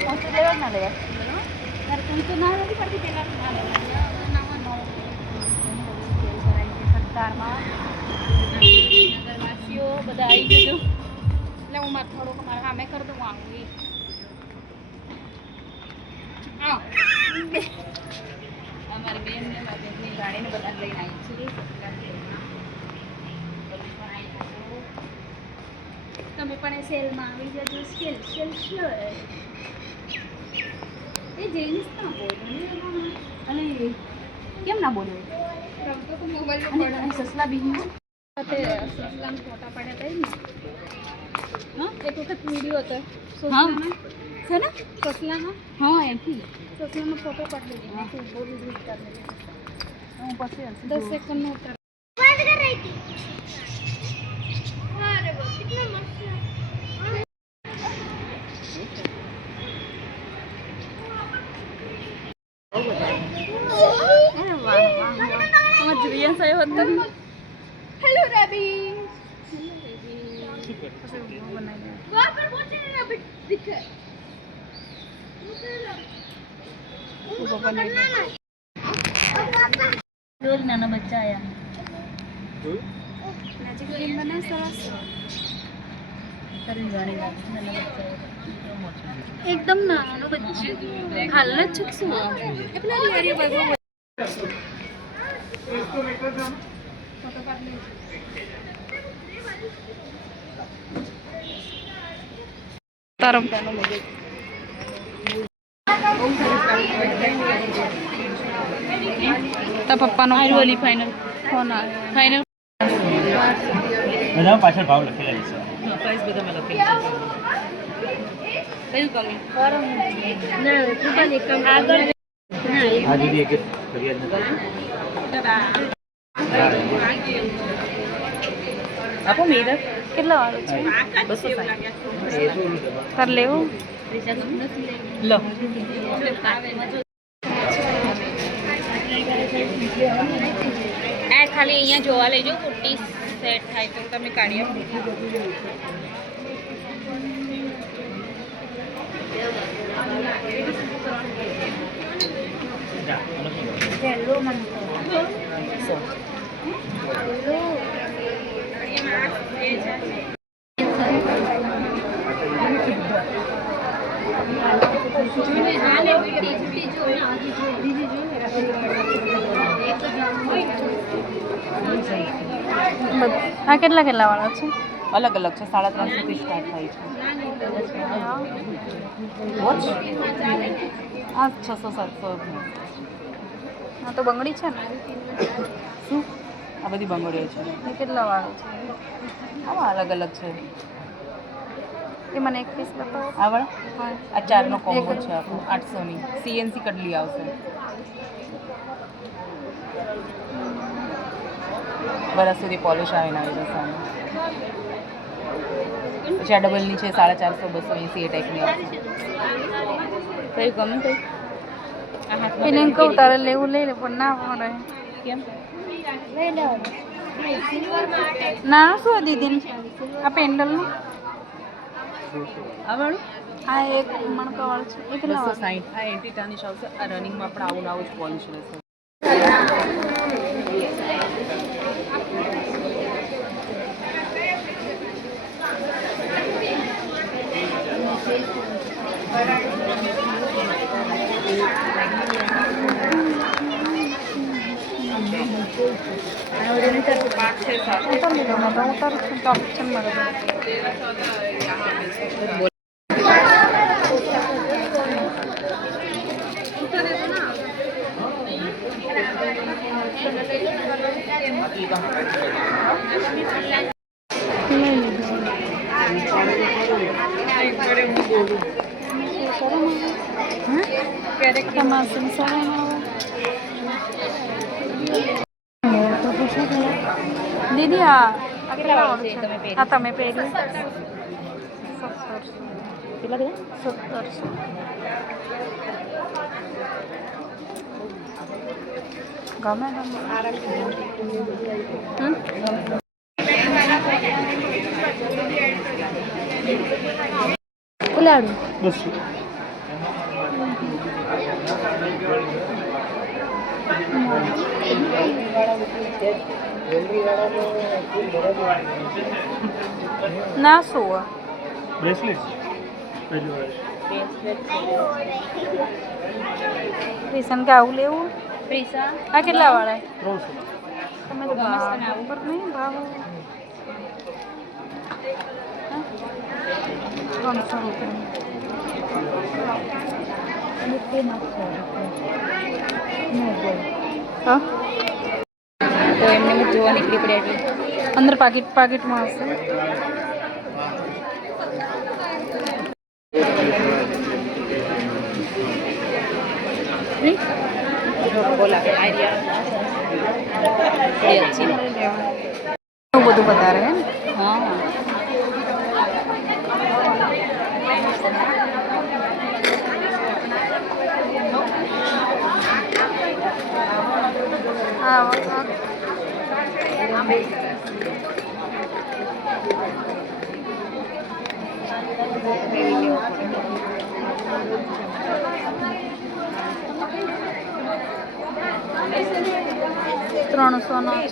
પહોંચી લેવા ના લેવા ત્યારે તું તો ના નથી પડતી પેલા ના લેવા સરકારમાં નગરવાસીઓ બધા આવી જજો એટલે હું મારે થોડુંક મારે સામે કરી દઉં આવું અમારી બેન ને મારી બેનની ગાડીને બધા લઈને આવી છીએ તમે પણ સેલમાં આવી જજો સેલ સેલ સેલ એ જેન્સ ના બોલો અને કેમ ના બોલ્યો રમતો તો મોબાઈલ અને સસલા બી સસલામાં ફોટા પડ્યા હતા ને હા એક વખત વિડીયો હતો સસલામાં છે ને સસલામાં હા એથી સસલામાં ફોટો પાડી લીધી મેં બહુ વિડીયો કરી લીધી હું પછી 10 સેકન્ડનો ઉતાર બંધ કર રહી હતી અરે બસ કેટલા મસ્ત हेलो रवि वहां पर पहुंचे ना दिखे रोज नाना बच्चा आया मैजिक गेम बना सरस करी गाड़ी नाना बच्चा एकदम नानो बच्चे हालना चुकसू अपना रियारी बाजू इसको मीटर जाम फोटो काट ले तारम ता पप्पा नो वाली फाइनल फोन आ फाइनल બધા પાછળ ભાવ લખેલા છે પ્રાઇસ બધા મેં લખેલા છે કયું કમી ના તું પણ એક આગળ આ દીદી એક ફરિયાદ નથી આપો મેરા કેટલા વાળો છે 260 કર લેવું લો આ ખાલી અહીંયા જોવા લેજો કુર્તી સેટ થાય તો તમે કાઢી આપો હેલો આ કેટલા કેટલા વાળા છે અલગ અલગ છે 350 થી સ્ટાર્ટ થાય છે વોચ આ 600-700 હા તો બંગડી છે ને શું આ બધી બંગડીઓ છે એ કેટલા વાળો છે આમાં અલગ અલગ છે એ મને એક પીસ બતાવો આ વાળા હા આ ચારનો કોમ્બો છે આપણો 800 ની સીએનસી કડલી આવશે બરાબર સુધી પોલિશ આવીને આવી જશે પછી આ ડબલની છે 450-280 એ ટાઈપની આવશે કયું ગમે કઈ એને કહું તારે લેવું લઈ લે પણ ના મળે કેમ લઈ લેવાનું ના શું દીદીને આ પેન્ડલનું આ વાળું આ એક મણકાવાળું છે એ કેટલા 260 આ એન્ટી ટાર્નિશ આવશે આ રનિંગમાં પણ આવું આવું જ પોલિશ રહેશે ઉતારું છું તો ઓપ્શન મળે ક્યારેક તમારે દીદી આ તમે પહેરી 1700 કેટલા 1700 ગમે ઉલાડું 200 ના શું બ્રેસલેટ પહેલી વાર રીસન કે આવું લેવું આ કેટલા વાળા 300 તમે તો મસ્ત ને ઉપર નહીં ભાવ 300 રૂપિયા હા તો એમને જોવા નીકળી પડ્યા એટલે અંદર પાકીટમાં હશે બોલા અચ્છી એવું બધું વધારે હે હા હા 300 નો છે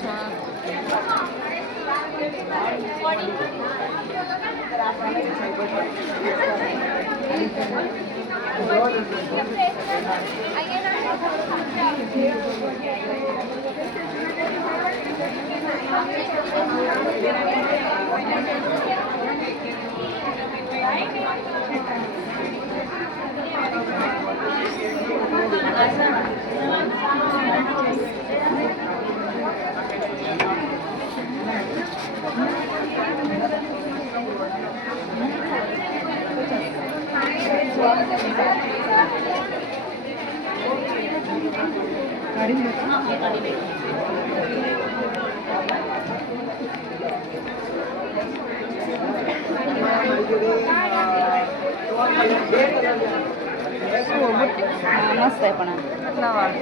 મસ્ત છે પણ કેટલા વાર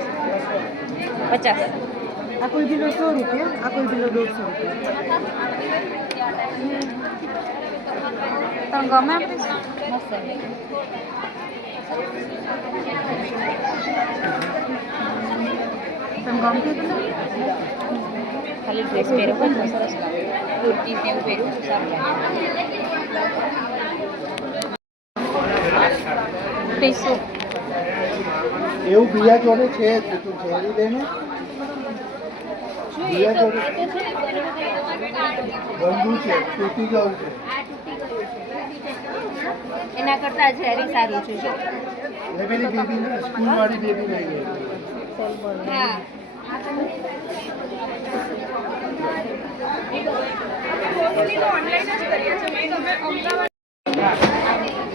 50 આ કોઈ કિલો 100 રૂપિયા આ કોઈ કિલો 150 રૂપિયા તને ગમે આપણી મસ્ત છે તને ગમતી હતું ખાલી ડ્રેસ પહેર્યો પણ બહુ સરસ લાગે કુર્તી ને એવું પહેર્યું તો સારું લાગે પીસો એવું બીજા જોડે છે જ તું ઝેરી લેને બીજા જોડે બંધુ છે તૂટી ગયું છે એના કરતા ઝેરી સારું છે જો એ પેલી બેબી સ્કૂલવાળી બેબી લઈ ગઈ હા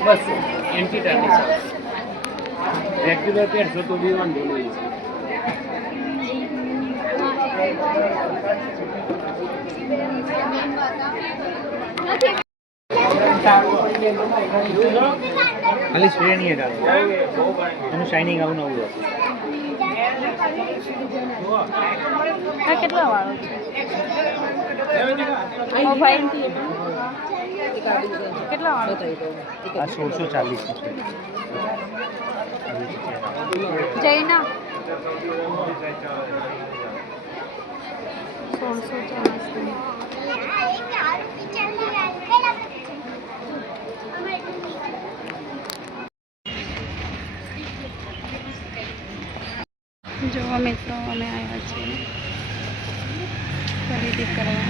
બસ એન્ટી ટાટી રેગ્યુલર પહેરશો તો બી વાંધો નહીં ખાલી શ્રેણી એનું શાઇનિંગ આવું નવું હતું આ કેટલા વાળો છે ઓ ભાઈ કેટલા વાળો આ 1640 છે જૈના 1640 જો મિત્રો અમે આવ્યા છીએ ખરીદી કરવા